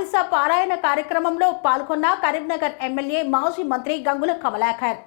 చాలీసా పారాయణ కార్యక్రమంలో పాల్గొన్న కరీంనగర్ ఎమ్మెల్యే మాజీ మంత్రి గంగుల కమలాకర్.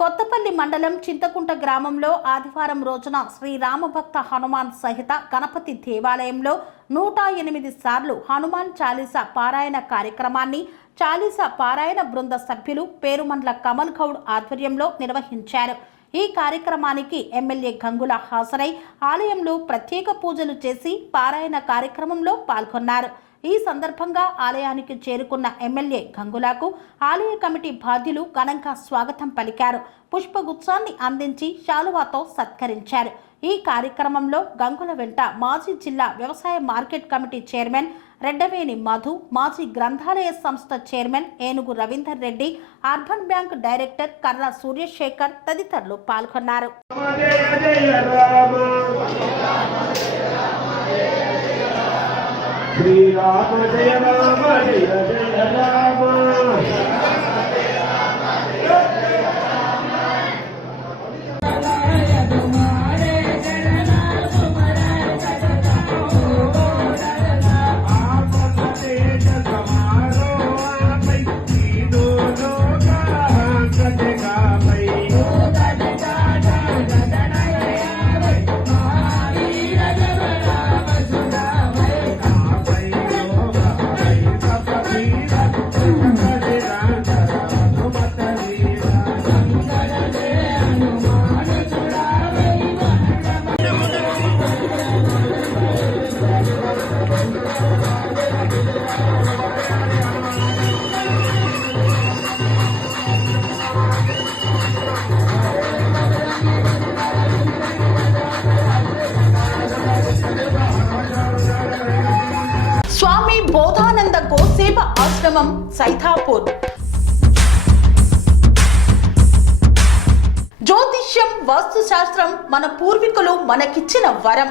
కొత్తపల్లి మండలం చింతకుంట గ్రామంలో ఆదివారం రోజున శ్రీ రామభక్త హనుమాన్ సహిత గణపతి దేవాలయంలో నూట ఎనిమిది సార్లు హనుమాన్ చాలీసా పారాయణ కార్యక్రమాన్ని చాలీసా పారాయణ బృంద సభ్యులు పేరుమండ్ల కమల్ గౌడ్ ఆధ్వర్యంలో నిర్వహించారు. ఈ కార్యక్రమానికి ఎమ్మెల్యే గంగుల హాజరై ఆలయంలో ప్రత్యేక పూజలు చేసి పారాయణ కార్యక్రమంలో పాల్గొన్నారు. ఈ సందర్భంగా ఆలయానికి చేరుకున్న ఎమ్మెల్యే గంగులకు ఆలయ కమిటీ బాధ్యులు ఘనంగా స్వాగతం పలికారు. పుష్పగుచ్చాన్ని అందించి శాలువాతో సత్కరించారు. ఈ కార్యక్రమంలో గంగుల వెంట మాజీ జిల్లా వ్యవసాయ market committee chairman Reddaveni Madhu మాజీ గ్రంథాలయ సంస్థ chairman Enugu Ravinder Reddy urban bank director Karra Suryashekar తదితరులు పాల్గొన్నారు. రామ శ్రీరామ జయ రామ జయ జయ రామ. స్వామి బోధానంద గోసేవ ఆశ్రమం సైథాపూర్ జ్యోతిష్యం వాస్తుశాస్త్రం మన పూర్వీకులు మనకిచ్చిన వరం.